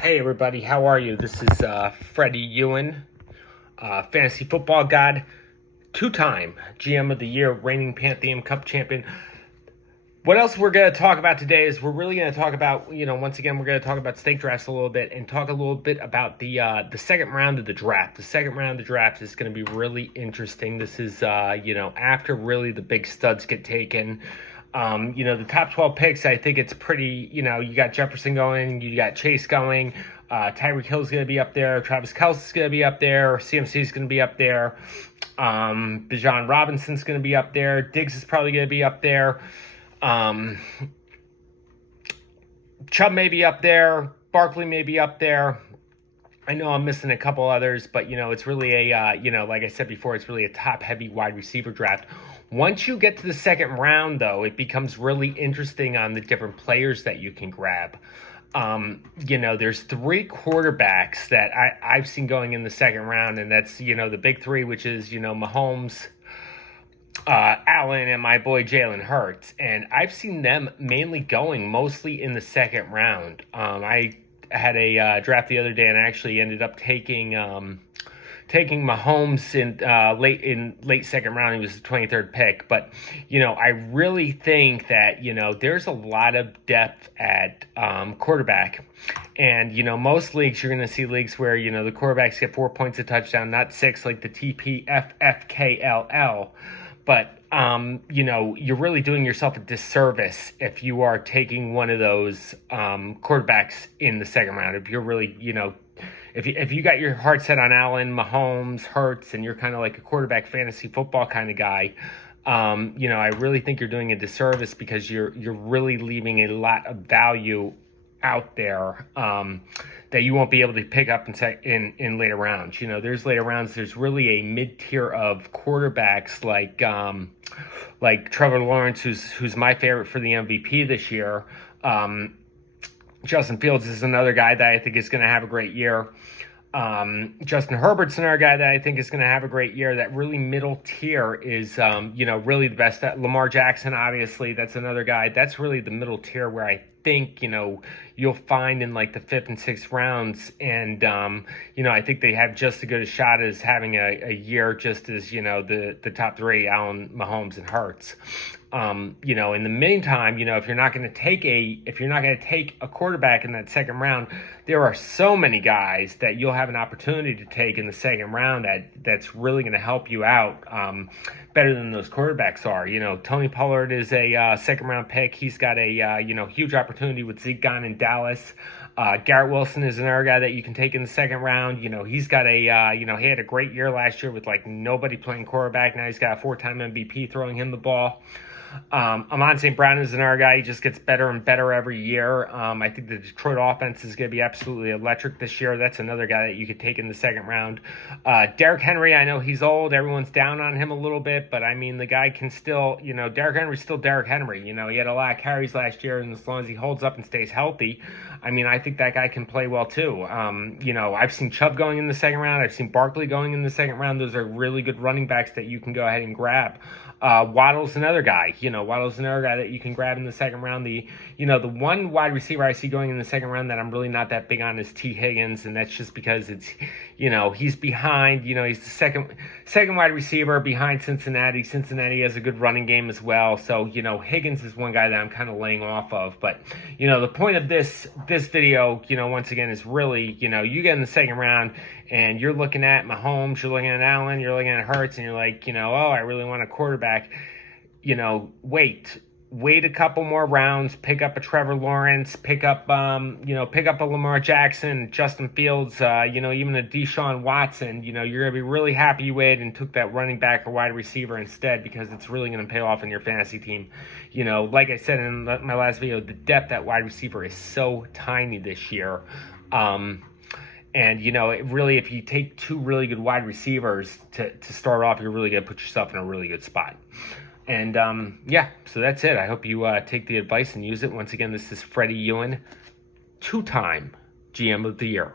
Hey everybody, how are you? This is Freddie Ewan, fantasy football god, two-time GM of the year, reigning Pantheon Cup champion. What else we're going to talk about today is we're really going to talk about, once again, we're going to talk about snake drafts a little bit and talk a little bit about the second round of the draft. The second round of the draft is going to be really interesting. This is, after really the big studs get taken. The top 12 picks, I think it's pretty, you got Jefferson going, you got Chase going, Tyreek Hill's going to be up there, Travis Kelce's going to be up there, CMC's going to be up there, Bijan Robinson's going to be up there, Diggs is probably going to be up there, Chubb may be up there, Barkley may be up there. I know I'm missing a couple others, but, it's really a, like I said before, it's really a top-heavy wide receiver draft. Once you get to the second round, though, it becomes really interesting on the different players that you can grab. There's three quarterbacks that I've seen going in the second round, and that's, the big three, which is, Mahomes, Allen, and my boy Jalen Hurts. And I've seen them mainly going mostly in the second round. I had a draft the other day, and I actually ended up taking Mahomes in late second round. He was the 23rd pick, but I really think that there's a lot of depth at quarterback, and most leagues you're going to see leagues where the quarterbacks get 4 points a touchdown, not 6 like the TPFFKLL. But you're really doing yourself a disservice if you are taking one of those quarterbacks in the second round. If you're really, if you got your heart set on Allen, Mahomes, Hurts, and you're kind of like a quarterback fantasy football kind of guy, I really think you're doing a disservice because you're really leaving a lot of value out there that you won't be able to pick up in later rounds. There's later rounds. There's really a mid tier of quarterbacks like Trevor Lawrence, who's my favorite for the MVP this year. Justin Fields is another guy that I think is going to have a great year. Justin Herbert's another guy that I think is going to have a great year. That really middle tier is, really the best. Lamar Jackson, obviously, that's another guy. That's really the middle tier where I think, you'll find in like the 5th and 6th rounds. And, I think they have just as good a shot as having a year just as, the top three, Allen, Mahomes, and Hurts. In the meantime, if you're not going to take a quarterback in that second round, there are so many guys that you'll have an opportunity to take in the second round that's really going to help you out better than those quarterbacks are. Tony Pollard is a second round pick. He's got a huge opportunity with Zeke gone in Dallas. Garrett Wilson is another guy that you can take in the second round. He's got he had a great year last year with like nobody playing quarterback. Now he's got a 4-time MVP throwing him the ball. Amon St. Brown is another guy. He just gets better and better every year. I think the Detroit offense is going to be absolutely electric this year. That's another guy that you could take in the second round. Derrick Henry, I know he's old. Everyone's down on him a little bit, but I mean, the guy can still, Derrick Henry's still Derrick Henry. He had a lot of carries last year, and as long as he holds up and stays healthy, I mean, I think that guy can play well too. I've seen Chubb going in the second round. I've seen Barkley going in the second round. Those are really good running backs that you can go ahead and grab. Waddle's another guy. Waddle's another guy that you can grab in the second round. The one wide receiver I see going in the second round that I'm really not that big on is T. Higgins, and that's just because it's, he's behind, he's the second wide receiver behind Cincinnati. Cincinnati has a good running game as well. So, Higgins is one guy that I'm kind of laying off of. But, the point of this video, once again, is really, you get in the second round and you're looking at Mahomes, you're looking at Allen, you're looking at Hurts, and you're like, I really want a quarterback. Wait a couple more rounds, pick up a Trevor Lawrence, pick up a Lamar Jackson, Justin Fields, even a Deshaun Watson. You're going to be really happy you waited and took that running back or wide receiver instead, because it's really going to pay off in your fantasy team. Like I said in my last video, the depth at wide receiver is so tiny this year. If you take two really good wide receivers to start off, you're really going to put yourself in a really good spot. And, so that's it. I hope you take the advice and use it. Once again, this is Freddie Ewan, two-time GM of the Year.